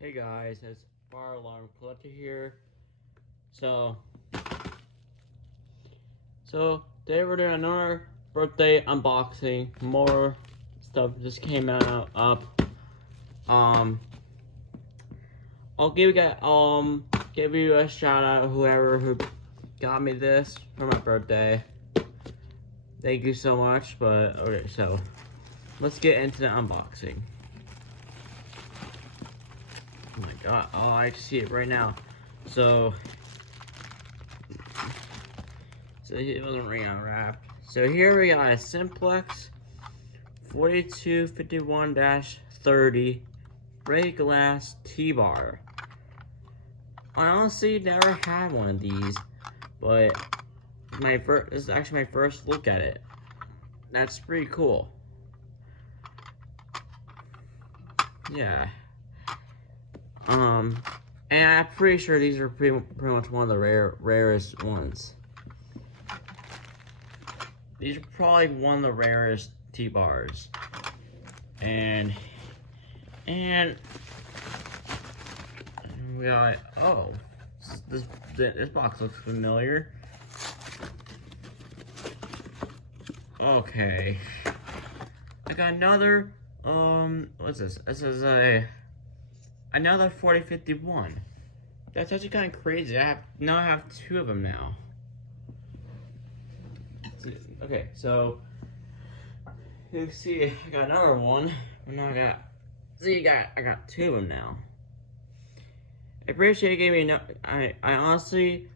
Hey guys, it's Fire Alarm Collector here. So today we're doing another birthday unboxing. More stuff just came out up. I'll give you a shout out whoever who got me this for my birthday. Thank you so much. But okay, so let's get into the unboxing. Oh my god, oh, I see it right now. So it wasn't re-unwrapped. So here we got a Simplex 4251-30 Break Glass T-Bar. I honestly never had one of these, but this is actually my first look at it. That's pretty cool. Yeah. And I'm pretty sure these are pretty much one of the rarest ones. These are probably one of the rarest T-bars. And we got, oh, this box looks familiar. Okay. I got another, what's this? This is another 4051. That's actually kind of crazy. I have two of them now. Okay, so you see, I got another one. Now I got two of them now. I appreciate you giving me. I honestly,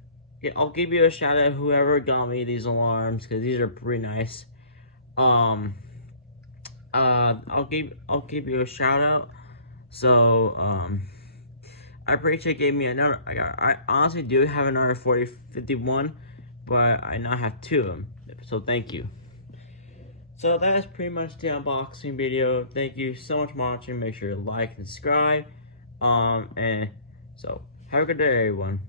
I'll give you a shout out whoever got me these alarms because these are pretty nice. I'll give you a shout out. So I appreciate you giving me another. I honestly do have another 4051, but I now have two of them. So thank you. So that is pretty much the unboxing video. Thank you so much for watching. Make sure to like and subscribe. And so have a good day, everyone.